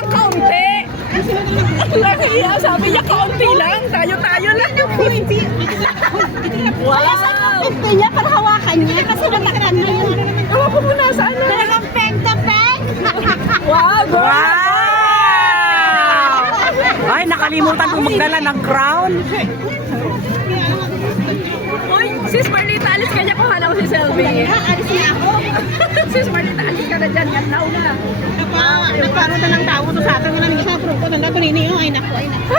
ng kaunti. Nahiya, sabi niya kaunti lang. Tayo-tayo lang. Wow! Ito niya para hawakan niya kasi natakan na yun. Ewan ko muna saan na. Talagang peg to peg. Wow! Wow! Ay, nakalimutan kong magdala ng crown. Uy, sis Marlita, alis ka niya. Kuhala ko si Selby. Alis na ako. Sis Marlita, alis ka na dyan. Yan na una. Nagparo na ng tao to sa akin. Wala nang isa. Pero ko nang gatunini. Ay naku, ay naku.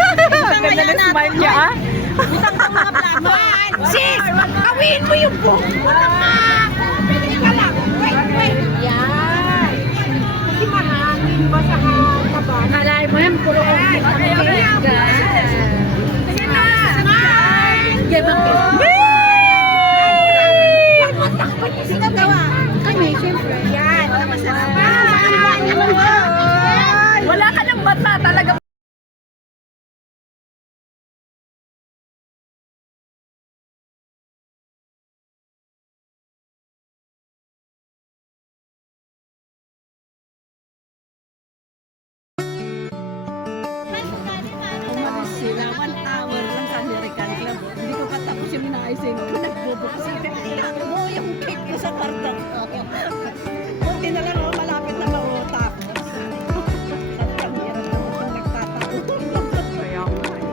Ganda ng smile niya, ah. Utang sa mga plaman. Sis, awin mo yung buhok. Pili ka lang. Wait. Yan. Kasi mahangin ba sa kaba? Malay mo yan, puro okay. Sige na! Sige, bakit? Sino gawa? Kami, siyempre. Yan. Masarap. Wala ka ng bata talaga. Sila, 1 hour lang sa American Club. Hindi ko pa tapos yung inaayos ko. Nagbubukas. Mo yung cake ko sa kwarto. Buti na lang ako malapit na matapos. Ang hirap naman kung nagtatapos. Kaya nga eh.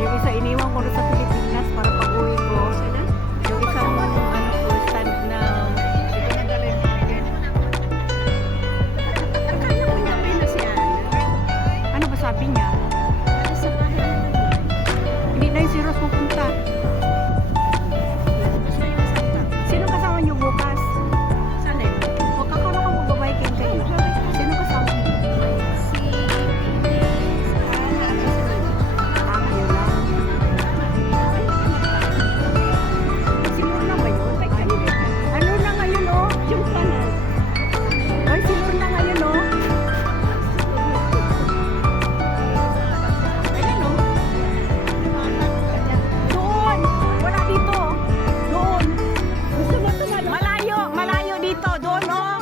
Yung isa iniwan ko rin sa Pilipinas para pag-uwi ko. Yung isang ano ko, stand na Akala ko niya may nasiyan. ano ba sabi niya? Sa bahay na lang. Hindi na yung si Ross pupunta. Sino kasama niyo bukas? Saan eh? Huwag ka na kung magbabiking kayo. Sino kasama niyo? Si Ah, yun lang. Si Lorna ba yun? Ano na ngayon oh? yung kanan. Ay, si Lorna ngayon oh. Ayun oh. Doon! Wala dito. Doon. Gusto mo tumalo? Malayo! Malayo dito. Doon oh.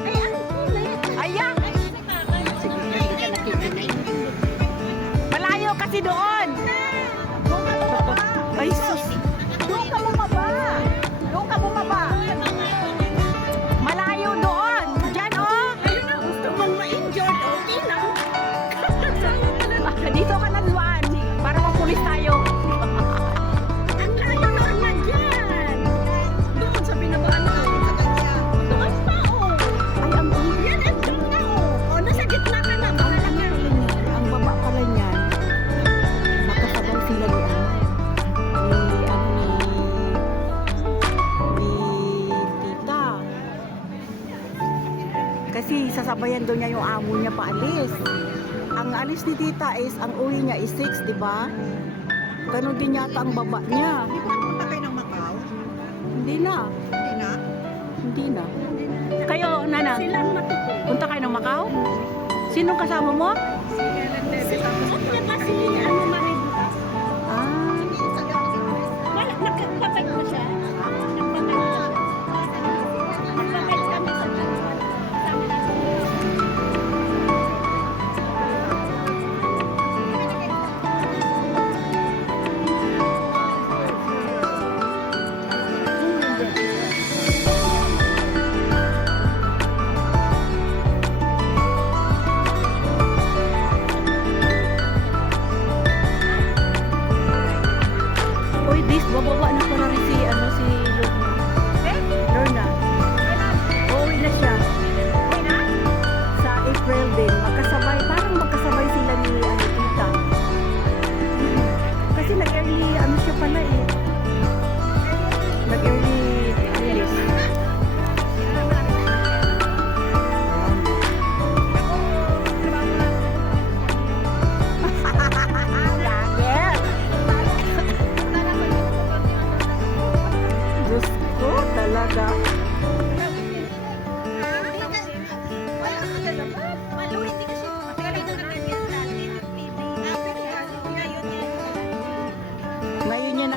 Ay, ang kulit. Ayan! Sige, hindi ka nakikinig. Malayo kasi doon! Ay, sus! Doon ka bumaba! Doon ka bumaba! Malayo doon! Diyan oh! Ayun na, gusto mong ma-injured. Okay na. Dito ka nagluan para mapulis tayo. Ang layo na dyan. Doon sa binabaan ko. Sa kanya. Doon pa, oh. Ay, ang Yan, ang doon na, oh. Oh, nasa gitna ka na. Makalagay. ang baba pala niyan. Nakasabay sila ni ni tita. Kasi sasabayan doon niya yung amo niya paalis. Ang alis ni tita is, ang uwi niya is 6, di ba? Ganon din yata ang baba niya. Di ba punta kayo ng Macau? Hindi na. Hindi na. Hindi na. Kayo, Nana, Sila ang matutulog. punta kayo ng Macau? Sinong kasama mo? Okay ba si ano Maribu? Ah, Nagpapag mo siya? Nagpapag mo siya? Nagpapag kami sa dalawa. Kasama na siya.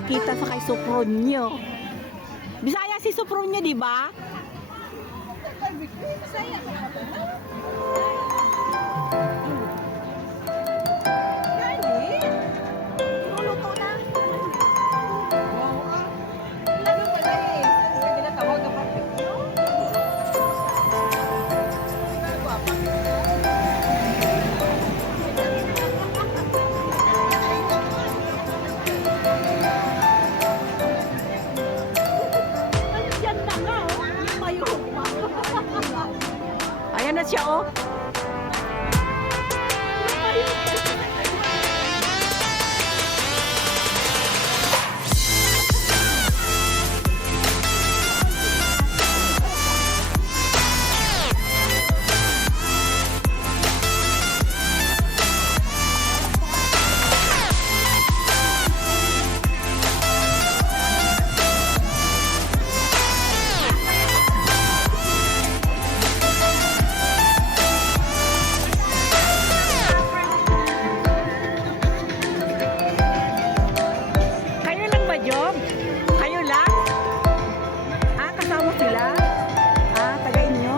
makikita sa kay Sopronio. Bisaya si Sopronio, di ba? Luluto na. Lalo pala eh. Tinatawag ka pa. Diyan na nga, oh. Mayroon pa. Ayan na siya, oh. Kayo lang ba, Job? Kayo lang? Ah, kasama sila? Ah, taga inyo?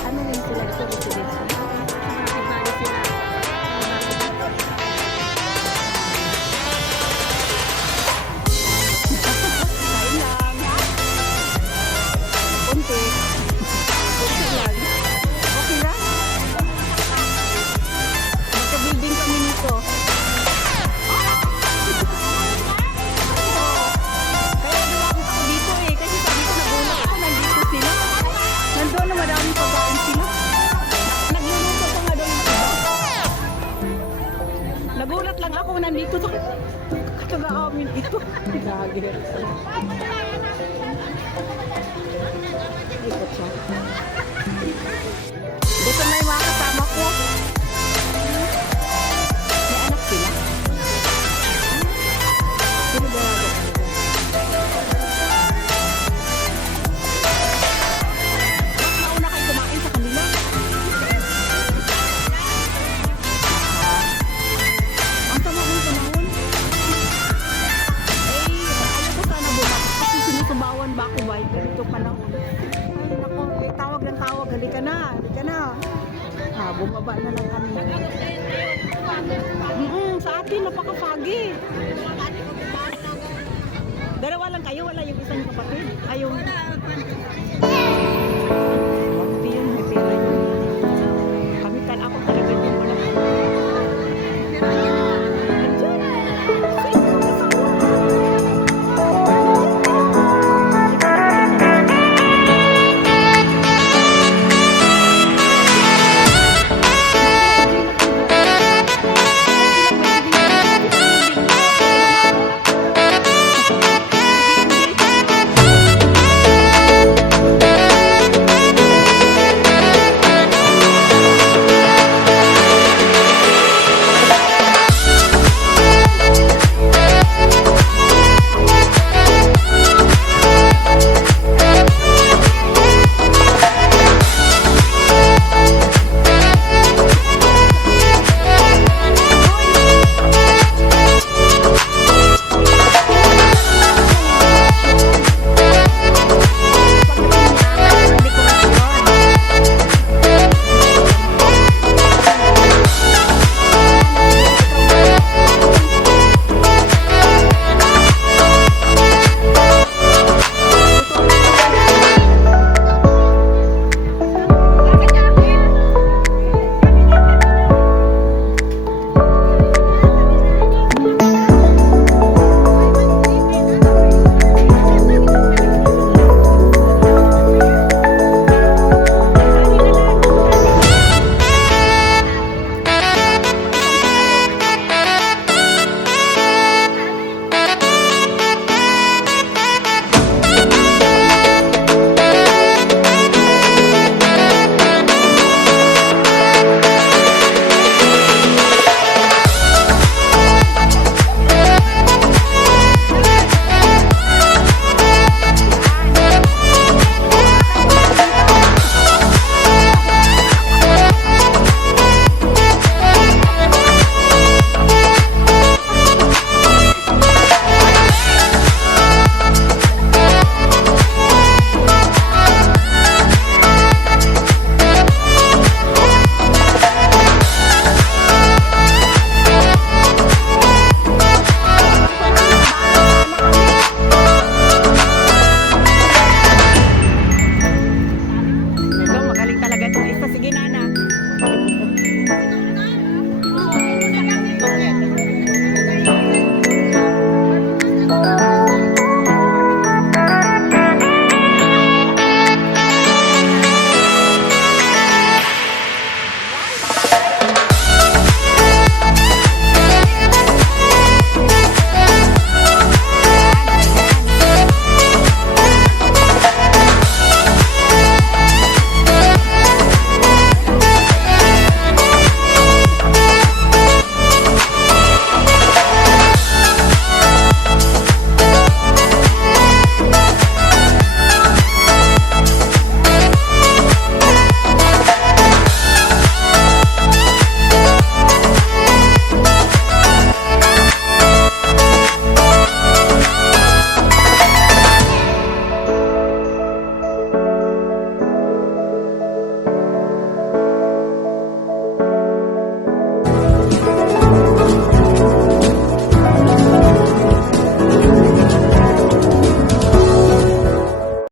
Ano rin sila ito? Kain lang. Kunti. Kunti lang. Okay lang? Magka-building kami nito. Kaya dumakot ako dito eh. Kasi sabi ko nagulat ako. Nandito sila. Nandun na maraming pagkain sila. Nagluluto ko nga daw yung iba. Nagulat lang ako. Nandito sa taga-amin ito. Gagawin. Ikot siya. Dito na yung mga kasama ko. May anak sila. Sino ba natin? Nauna kayo kumain sa kanila. Ang sama kong panahon. Ayaw ko sana bumaba kasi sinusubawan ba ako ba? Ganito panahon. Ay, naku, tawag ng tawag. Halika na, halika na. Bumaba na lang kami. Sa atin, napaka-foggy. Dalawa lang kayo, wala yung isang kapatid. Ay, yung...